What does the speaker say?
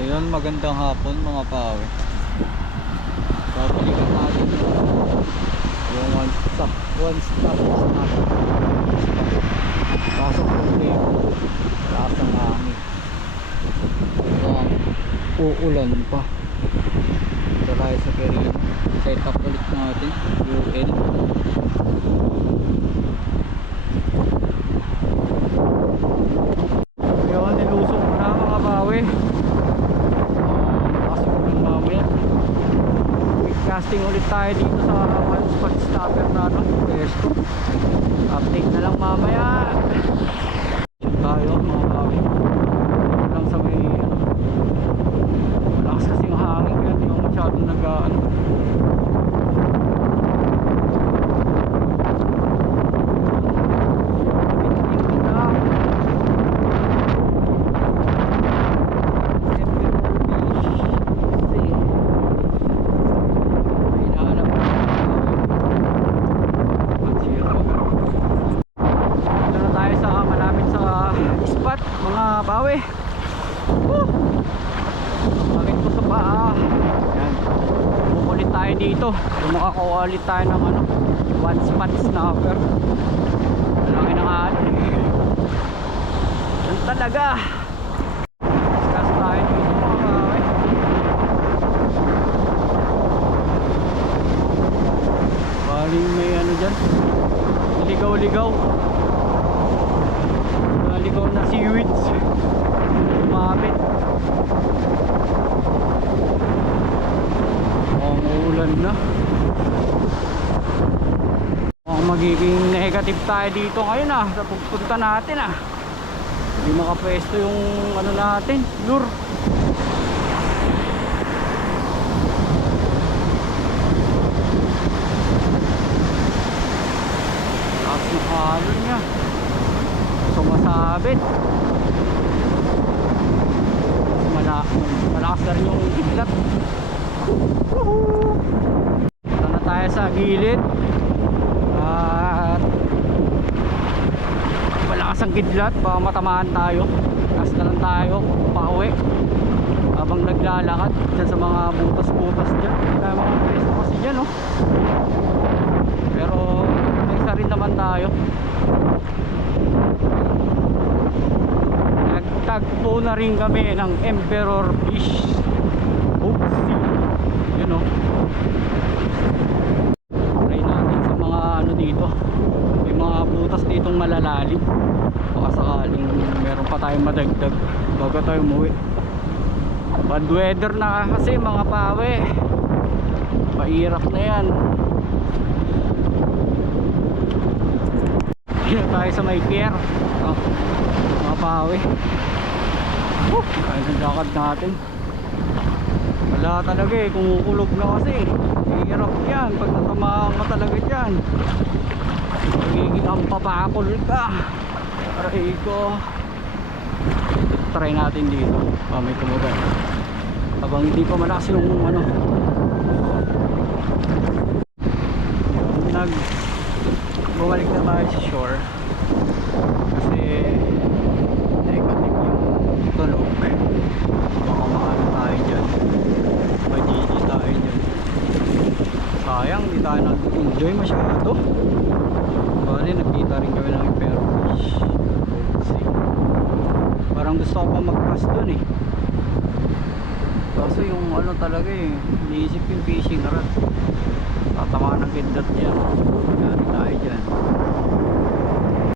Ayun, magandang hapon mga pawe. Babalikan natin yung one stop natin. Pasok problema, lakas ng hangin. Uulan pa. Ito tayo sa Quirino. Set up ulit natin UL. Ayun, nilusok na mga pawe. Casting ulit tayo dito sa one spot stopper na pesto. Update na lang mamaya. Shoot tayo mga kawi lang sa may malakas kasi yung hangin kaya hindi yung masyadong nag-ano. Mga bawi. Bakit po sa paa. Yan. Bukulit tayo dito. Kung makakuha ulit tayo ng ano, one spot snapper. Malaki ng halo. Yan talaga. Discuss tayo dito mga bawi. Baling may ano dyan, ligaw-ligaw. Ligaw na seaweeds. Umabit. Umuulan na. Magiging negative tayo dito ngayon sa pagpunta natin Hindi makapwesto yung ano natin, lure. Lakas na halo niya. Sumasabit. Malakas na rin yung kidlat. Ito na tayo sa gilid at malakas ang kidlat, baka matamaan tayo. Lakas na lang tayo pauwi habang naglalakad dyan sa mga butas-butas dyan. Kaya mga preso kasi dyan pero may isa rin naman tayo. Nagtagpo na rin kami ng Emperor Fish. Oopsie. Yun try natin sa mga ano dito. May mga butas ditong malalalim. Baka sakaling meron pa tayong madagdag bago tayo umuwi. Bad weather na kasi mga pawe. Mahirap na yan. Dito tayo sa may pier. Mga pawe. Kaya sa lakad natin. Wala talaga kumukulog na kasi. Hirap yan pag natamaan ka talaga dyan. Magiging ampapakol ka. Aray ko. Try natin dito. May tumugan. Habang hindi pa malakas yung ano. Bumalik na tayo sa shore. Kasi negative yung tunog. Baka maano tayo dyan, magigi tayo dyan. Sayang, hindi tayo nag-enjoy masyado. Bali, nagkita rin kami ng Emperor Fish. Parang gusto ko pa mag-cast dun kaso yung ano talaga iniisip yung fishing rod. Tatamaan ng kidlat yan.